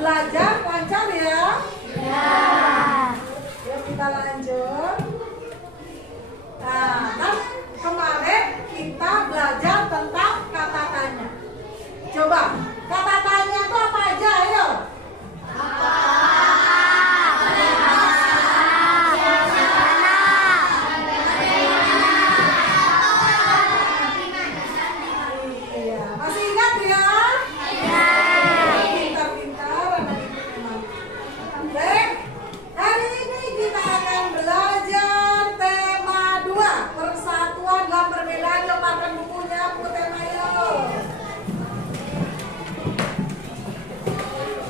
belajar lancar ya? Ya. Yuk kita lanjut. Nah, kan kemarin kita belajar tentang kata tanya. Coba, kata tanya itu apa aja? Ayo. Iya, masih ingat ya? Pintar-pintar anak ibu memang. Baik, hari ini kita akan belajar tema 2, persatuan dalam perbedaan. Yuk makan bukunya, buku tema yuk.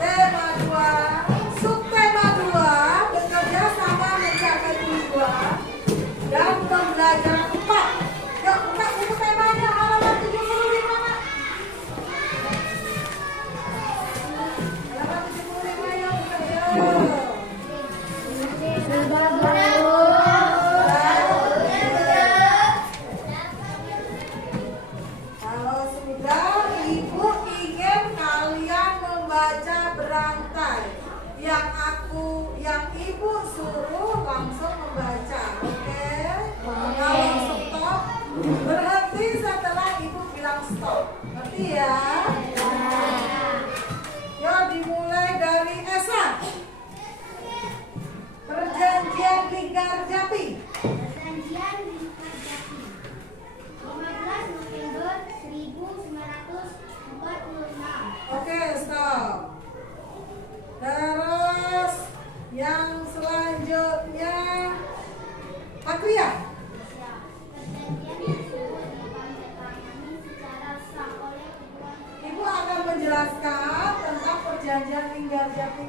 Tema 2, subtema 2, bekerja sama menjaga tujuan dan pembelajaran 4. Yuk buka buku temanya halaman 75. Halaman 75 yuk buka yuk. Kalau sudah, ibu ingin kalian membaca berantai. Yang ibu suruh langsung membaca, oke? Kalau stop, berhenti setelah ibu bilang stop. Ngerti ya? Yuk dimulai dari Esa. Perjanjian Linggarjati. Perjanjian Linggarjati 15 November 1946. Oke, stop. Terus yang selanjutnya Patria. Perjanjian tersebut dapat ditangani secara sah oleh kedua Ibu akan menjelaskan tentang perjanjian Linggarjati,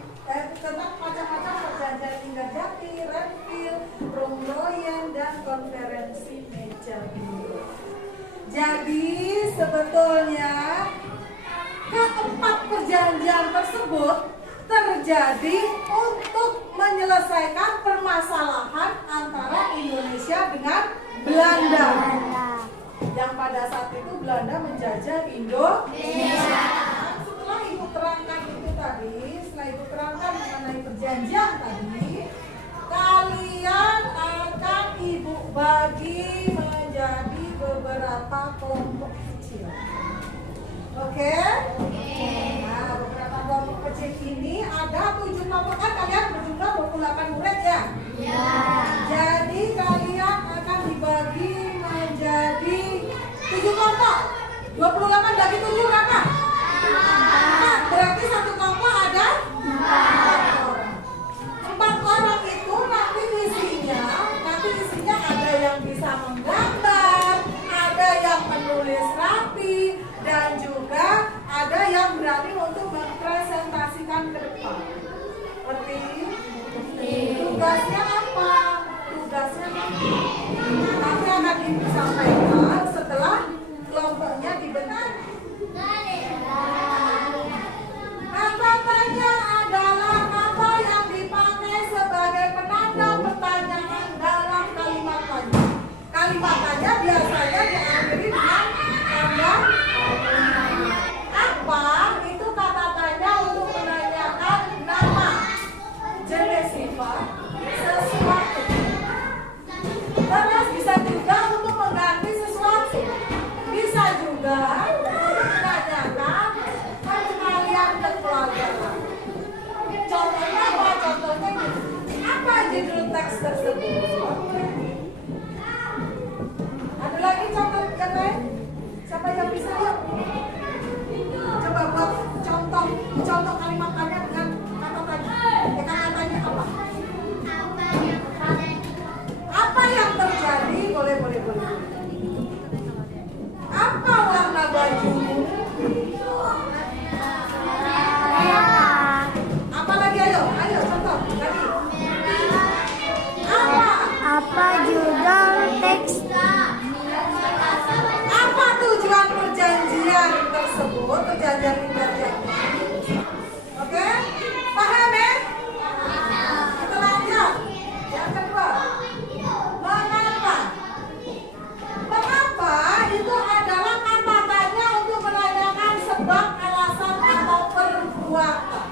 tentang macam-macam perjanjian Linggarjati, Renville, Rombroyan, dan konferensi meja biru. Jadi sebetulnya keempat perjanjian tersebut terjadi untuk menyelesaikan permasalahan antara Indonesia dengan Belanda. Yang pada saat itu Belanda menjajah Indonesia. Setelah ibu terangkan itu tadi, setelah ibu terangkan mengenai perjanjian tadi, kalian akan ibu bagi menjadi beberapa kelompok kecil. Oke? Nah, beberapa kelompok kecil ini ada 7 kelompok, kan kalian berjumlah 28 murid ya? Ya. Jadi kalian akan dibagi menjadi 7 kelompok. 28 bagi 7 berapa? 4. Berarti satu kelompok ada 4 orang. 4 orang itu nanti isinya ada yang bisa menggambar, ada yang menulis rapi, dan juga ada yang berani untuk mempresentasikan ke depan. Seperti tugasnya apa? Tugasnya nanti akan disampaikan setelah kelompoknya dibentuk. Kata-tanya adalah kata yang dipakai sebagai penanda pertanyaan dalam kalimat tanya. Kalimat tanya biasanya diakhiri dengan tanda apa? Itu kata tanya untuk menanyakan nama, jenis sifat, sesuatu. Terus bisa juga untuk mengganti sesuatu. Bisa juga untuk menanyakan perkalian kekeluargaan. Contohnya apa? Contohnya apa judul teks tersebut? Ada lagi contoh yang lain? Siapa yang bisa yuk? Coba buat contoh kalimat tanya dengan kata tanya. Kata tanya apa? Apa yang terjadi? Boleh. Apa warna bajumu? Apa lagi? Ayo contoh lagi. Apa judul teks? Apa tujuan perjanjian tersebut? Perjanjian Linggarjati. Oke? Paham ya? Kita lanjut. Yang kedua. Mengapa? Mengapa itu adalah kata tanya untuk menanyakan sebab, alasan, atau perbuatan.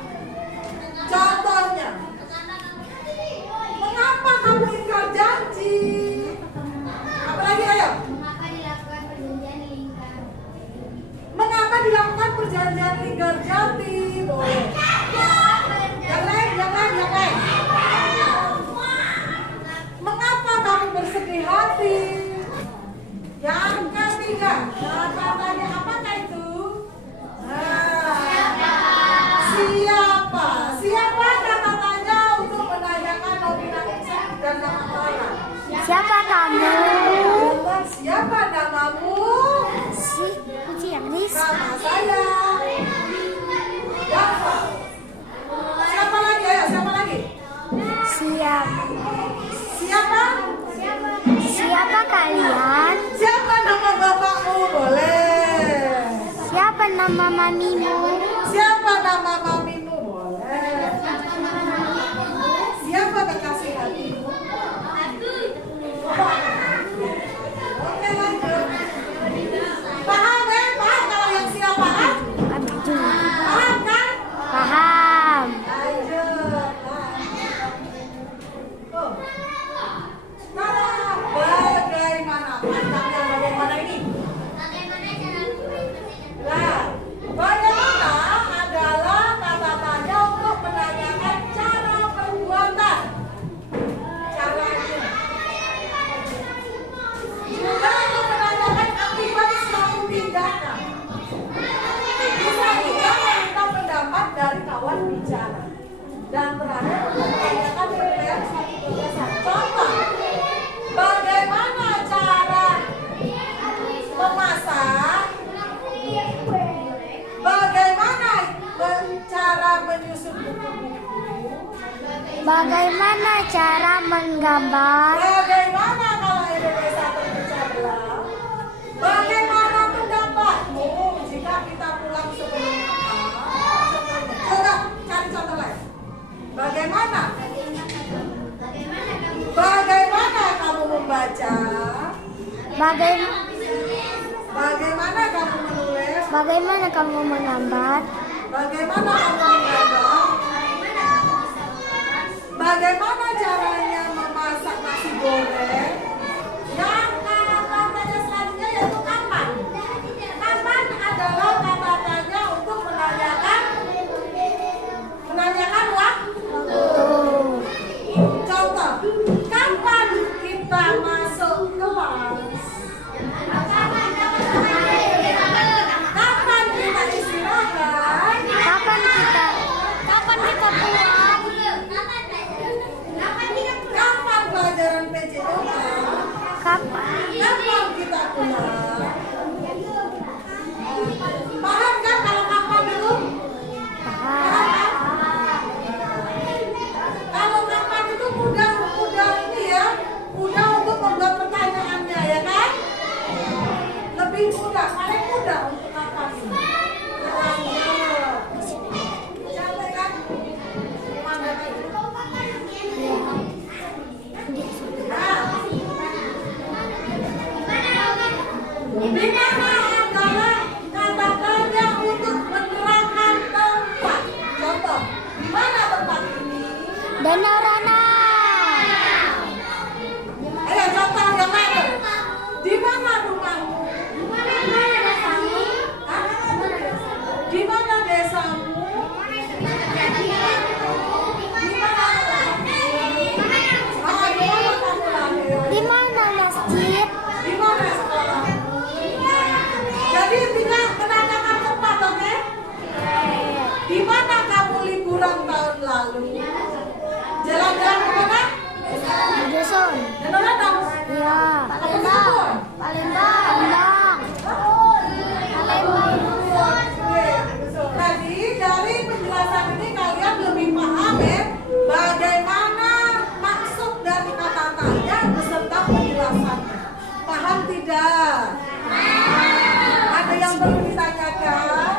Siapa? Siapa kata tanya untuk menanyakan nominasi dan nama orang? Siapa kamu? Siapa namamu? Si kucing Ris. Nama saya. Siapa? Siapa lagi? Ayo, siapa lagi? Siapa? Siapa? Siapa kalian? Siapa nama bapakmu? Boleh. Siapa nama mamimu? Siapa nama mamimu? Boleh. Siapa kekasih hatimu? Oke, lanjut. Paham ya? Paham kalau yang siapa kan? Paham kan? Paham. Lanjut. Oh. Sekarang bagaimana? Panjangnya bagaimana ini? Nah, bagaimana adalah kata tanya untuk menanyakan cara perbuatan. Caranya. Juga untuk menanyakan akibat suatu tindakan. Bisa juga meminta pendapat dari kawan bicara. Dan terakhir untuk menanyakan penilaian suatu kebiasaan. Contoh, bagaimana cara memasak? Bagaimana cara menyusun buku-buku? Bagaimana cara menggambar? Bagaimana kalau Indonesia berbicara? Bagaimana pendapatmu jika kita pulang sebelum makan? Coba cari contoh lain. Bagaimana? Bagaimana kamu membaca? Bagaimana kamu menulis? Bagaimana kamu menggambar? Bagaimana kamu menggambar? Bagaimana caranya memasak nasi goreng? Yang kata-katanya selanjutnya yaitu kapan. Kapan adalah kata tanya untuk menanyakan waktu. Contoh, kapan kita masuk kelas? Kapan kita istirahat? Kapan kita pulang? Kapan pelajaran PJOK? Kapan? Kapan kita pulang? Paham kan kalau kapan itu? Paham kan? Kalau kapan itu mudah ini ya, mudah untuk membuat pertanyaannya ya kan? Lebih mudah, paling mudah untuk kapan ini. Capek kan? Gimana kan? Di mana adalah kata tanya untuk menerangkan tempat. Contoh, di mana tempat ini? Danau Rana. Ayo contoh yang lain. Di mana rumahmu? Hah? Di mana desamu? Di mana kamu lahir? Di mana masjid? Di mana sekolahmu? Jadi intinya menanyakan tempat, oke? Di mana kamu liburan tahun lalu? Jalan-jalan ke mana? Di dusun. Danau Rana. Iya. Palembang. Palembang. Tadi dari penjelasan ini kalian lebih paham ya bagaimana maksud dari kata tanya beserta penjelasannya. Paham tidak? Ada yang perlu ditanyakan?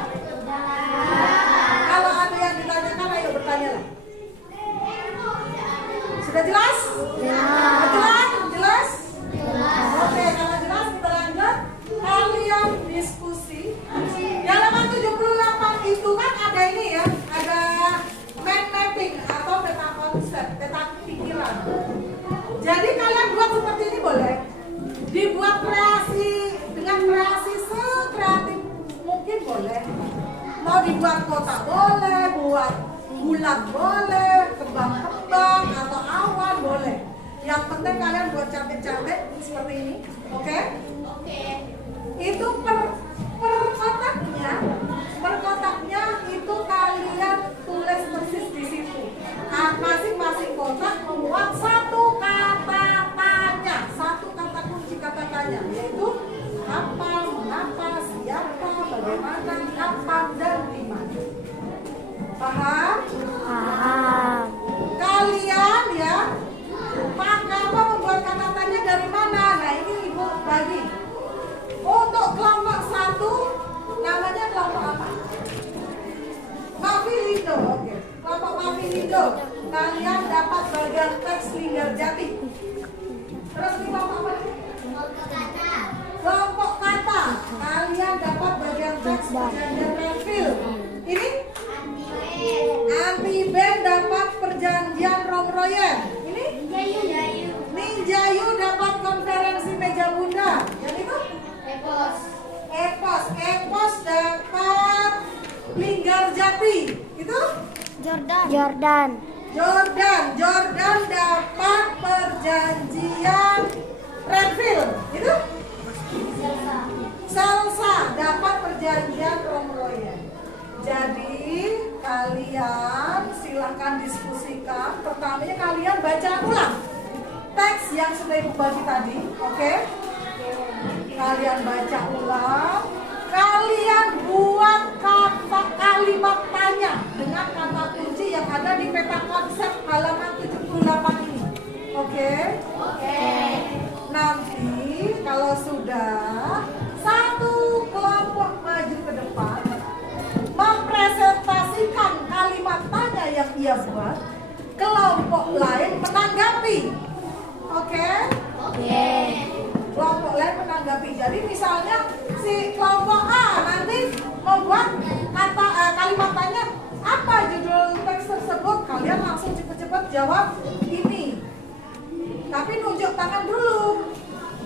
Kalau ada yang ditanyakan, ayo bertanyalah. Sudah jelas? Jelas? Jelas? Oke, kalau jelas kita lanjut. Kalian diskusi. Di halaman 78 itu kan ada ini ya, ada mind mapping atau peta konsep, peta pikiran. Jadi kalian buat seperti ini boleh. Dibuat kreasi dengan kreasi sekreatif mungkin boleh. Mau dibuat kotak boleh, buat bulat boleh, kembang-kembang atau awan boleh. Yang penting kalian buat cantik-cantik seperti ini, oke? Itu per kotaknya itu kalian Paham? Paham. Kalian ya, pakai apa membuat kata tanya dari mana? Nah ini ibu bagi. Untuk kelompok 1 namanya kelompok apa? Mafilindo. Oke. Kelompok Mafilindo. Kalian dapat bagian teks Linggarjati. Terus ini kelompok apa? Kelompok kata. Kalian dapat bagian teks perjanjian Renville. Ini Anti-Ben dapat perjanjian Romroyen. Ini Ninjayu dapat konferensi meja bunda. Yang itu? Epos dapat Linggarjati. Itu? Jordan. Jordan dapat perjanjian Renville. Itu? Salsa dapat perjanjian Romroyen. Jadi kalian silahkan diskusikan. Pertamanya kalian baca ulang teks yang sudah ibu bagi tadi, oke? Kalian baca ulang. Kalian buat kata kalimat tanya dengan kata kunci yang ada di peta konsep halaman 78 ini, oke? Nanti kalau sudah satu kelompok maju ke depan mempresentasikan kalimat tanya yang ia buat, kelompok lain menanggapi. Oke? Kelompok lain menanggapi. Jadi misalnya si kelompok A nanti membuat kalimat tanya, apa judul teks tersebut? Kalian langsung cepat-cepat jawab ini. Tapi nunjuk tangan dulu.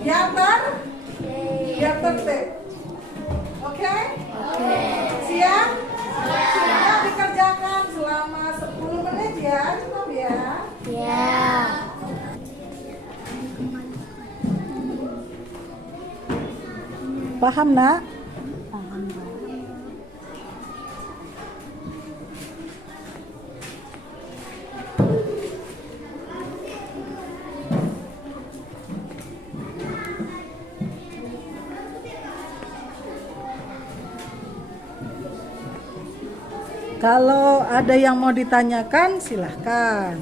Biar tertib. Oke? Siap? Siap dikerjakan selama 10 menit ya, cukup ya. Ya. Paham nak? Paham. Kalau ada yang mau ditanyakan silahkan.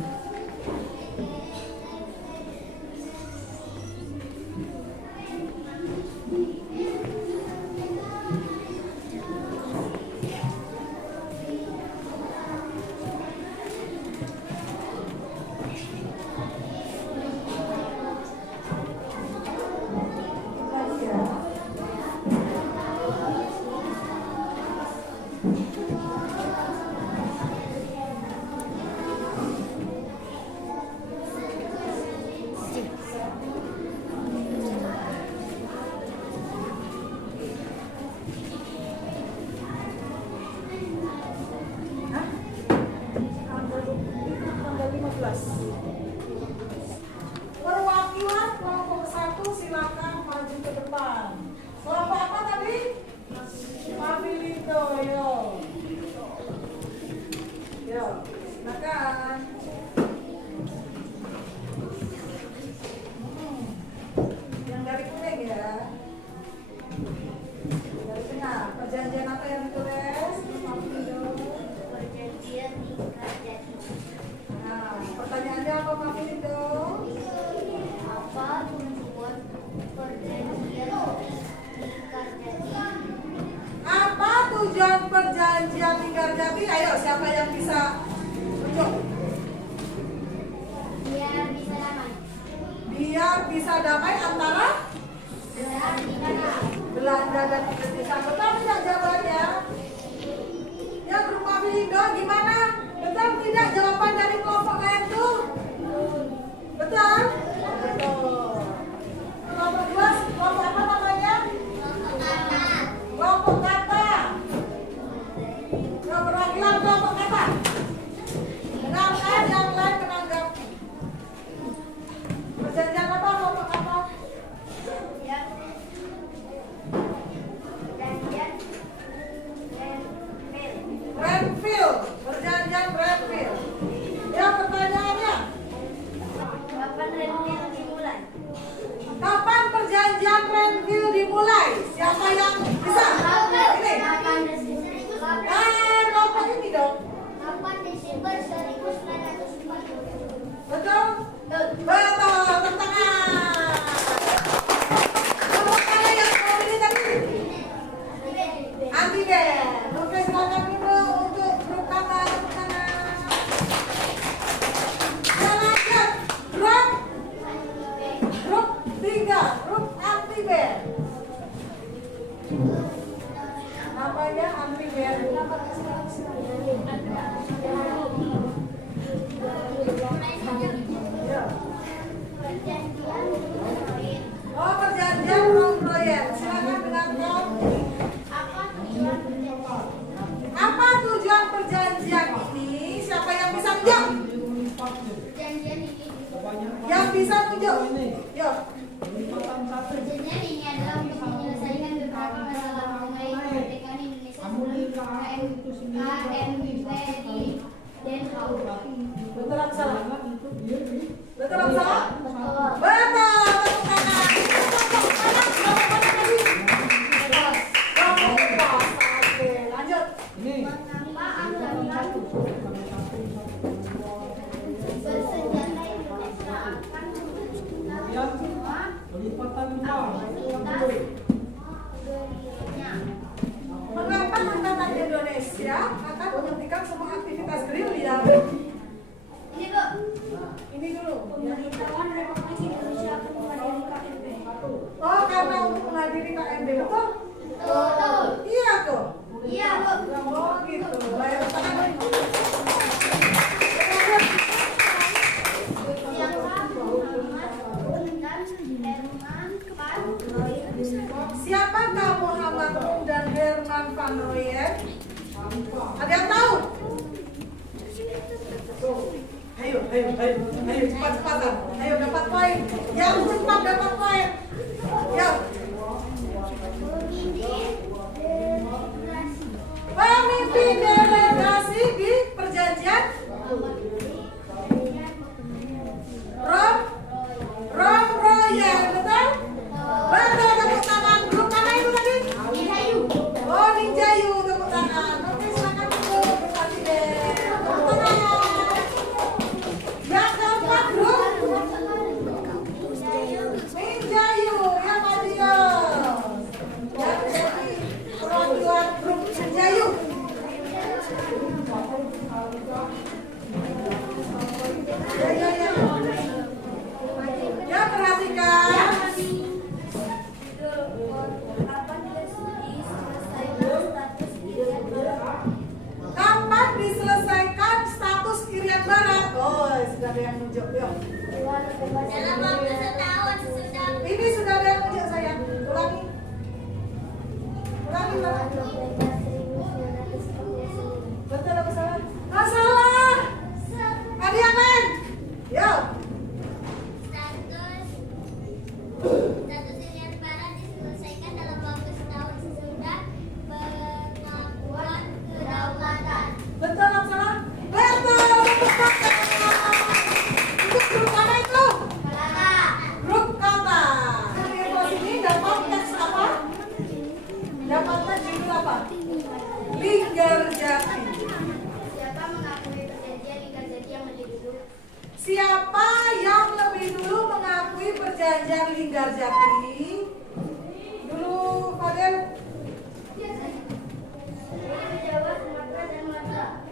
Perwakilan kelompok 1 silakan maju ke depan. Kelompok apa tadi? Mafilindo, yo. Yo, silakan. Yang dari kuning ya. Dari tengah. Perjanjian apa yang ditulis? Mafilindo. Nah, pertanyaannya apa Mafilindo? Apa tujuan perjanjian Linggarjati? Apa tujuan perjanjian Linggarjati? Ayo, siapa yang bisa tunjuk? Biar bisa damai. Biar bisa damai antara Belanda dan Indonesia. Betul tidak jawabannya? Ya, grup Mafilindo gimana? Betul tidak jawaban dari kelompok lain itu? Betul? Betul. Kelompok 2, kelompok apa namanya? Kelompok kata. Perwakilan kelompok kata. Dengarkan yang lain menanggapi. Perjanjian apa kelompok kata? Betul? Betul, tepuk tangan. Tepuk tangan yang mau ini tadi. Anti band. Oke, silakan dulu untuk grup kanan, tepuk tangan. Selanjutnya, grup 3, grup anti band. Namanya anti band. Oh, perjanjian Rom Royal. Silakan dengarkan. Apa tujuan perjanjian ini? Siapa yang bisa tunjuk? Yang bisa tunjuk? Yuk. Perjanjian ini adalah untuk menyelesaikan beberapa masalah mengenai kemerdekaan Indonesia sebelum KMPD Den Haag. Betul apa salah? Betul apa salah? Betul. Tepuk tangan. Tepuk tangan. Berapa banyak tadi? Oke, lanjut. Mengapa anggaran bersenjata Indonesia akan membentukkan semua aktivitas gerilya? Mengapa Angkatan Indonesia akan menghentikan semua aktivitas gerilya? Ini Bu. Ini dulu. Pemerintahan Republik Indonesia akan menghadiri KMP. Oh, karena untuk menghadiri KMP, betul? Betul. Iya tuh. Iya Bu. Oh gitu. Baik, tangan. Siapakah Muhammad Rum dan Herman van Rompuy? Ada yang tahu? Ayo, cepat-cepatan. Ayo dapat poin. Yang cepat dapat poin. Yuk. Pemimpin delegasi di perjanjian Rom Royal, betul? Betul, tepuk tangan. Grup mana itu tadi? Oh, Ninjayu, tepuk tangan. Oke, silakan dulu. Berarti deh. Tepuk tangan. Yang keempat, grup Ninjayu, ya Pak Dio. Yang jadi perwakilan grup Ninjayu. Ya. Ya, perhatikan. Kapan diselesaikan status Irian Barat? Oh, sudah ada yang nunjuk. Yuk. Dalam waktu setahun sesudah Ini sudah ada yang nunjuk saya. Ulangi. Ulangi, Pak. Betul apa salah? Ah, salah. Ada yang lain? Yuk. status Irian Barat diselesaikan dalam waktu setahun sesudah pengakuan kedaulatan. Betul apa salah? Betul. Untuk grup mana itu? Grup kata. Di sini dapat teks apa? Dapat teks judul apa? Linggarjati. Siapa mengakui perjanjian Linggarjati yang lebih dulu? Siapa yang lebih dulu mengakui perjanjian Linggarjati? Dulu, Fadel. Jawa, Sumatera, dan Madura.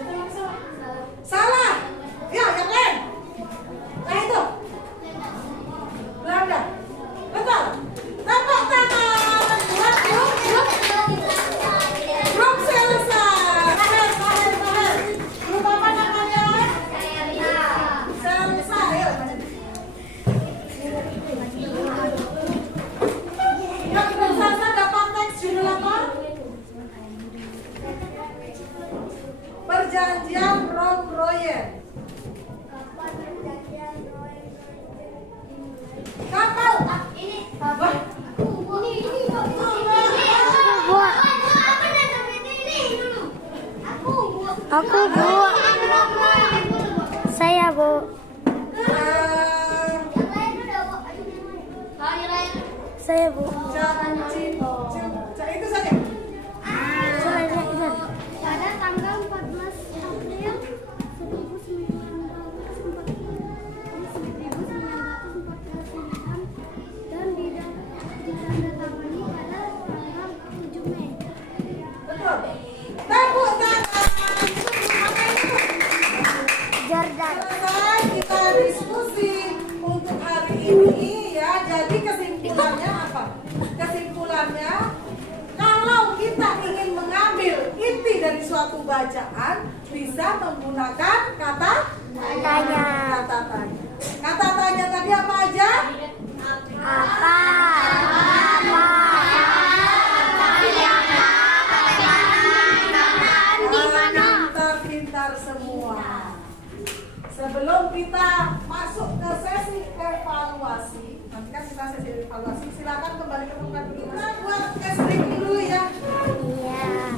Betul apa salah? Salah. Ya, yang lain. Nah itu. Belanda. Betul. Tepuk tangan buat grup selesai. Tahir. Grup apa namanya? Selesai. Ayo. Yang grup selesai dapat teks judul apa? Perjanjian Rom Royal. Kapal. Ini. Wah. Aku Bu. Saya Bu. Saya Bu. Itu saja. Pada tanggal 14 ini ya. Jadi kesimpulannya apa? Kesimpulannya, kalau kita ingin mengambil inti dari suatu bacaan, bisa menggunakan kata Tanya. kata tanya. Kata tanya tadi apa aja? Apa? Pintar-pintar semua. Sebelum kita masuk ke sesi evaluasi, nanti kan kita sesi evaluasi, silakan kembali ke tempat duduk. Kita buat casting dulu ya. Iya.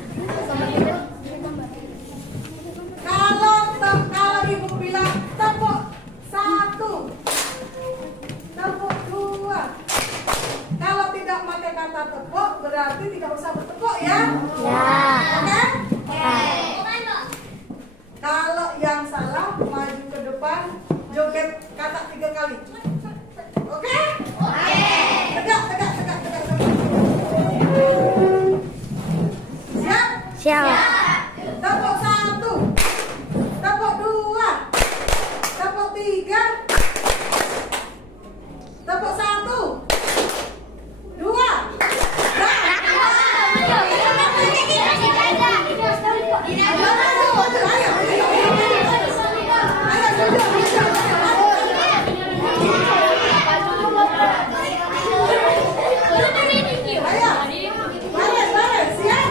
Kalau ibu bilang tepuk 1, tepuk 2. Kalau tidak pakai kata tepuk, berarti tidak usah bertepuk ya. Ya. Oke? Kalau yang salah, maju ke depan, joget kata 3 kali. Oke? Tegak, tegak, tegak, tegak, tegak. Siap? Siap. Tepuk 1, tepuk 2, tepuk 3, tepuk 1, 2. Baris, siap?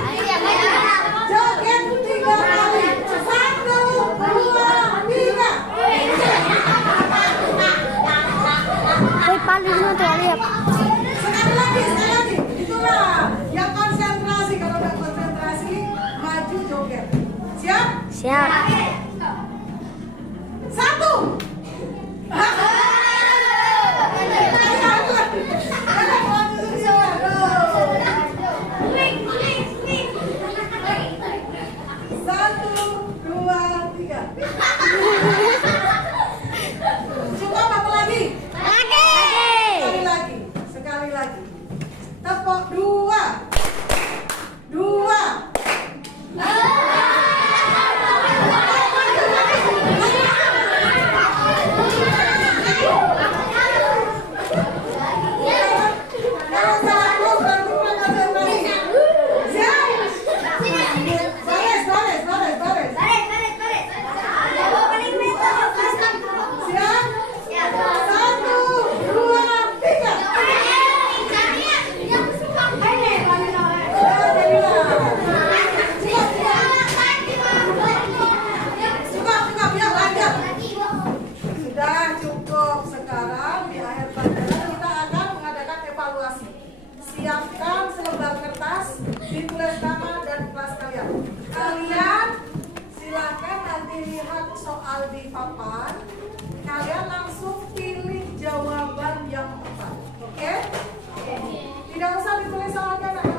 Joget 3 kali. 1, 2, 3. Paling tuh lihat. Sekali lagi. Itulah yang konsentrasi. Kalau nggak konsentrasi, maju joget. Siap? Siap. 1. Cukup apa lagi? Sekali lagi. Tepuk 2. 2. Kalau salah terus berarti kurang konsentrasi. Siap? Baris. Siap? 1, 2, 3. Cukup, ya lanjut. Sudah cukup. Sekarang di akhir pelajaran kita akan mengadakan evaluasi. Siapkan selembar kertas, ditulis nama dan kelas kalian. Kalian silakan nanti lihat soal di papan. Kalian langsung pilih jawaban yang tepat. Oke? Tidak usah ditulis soalnya.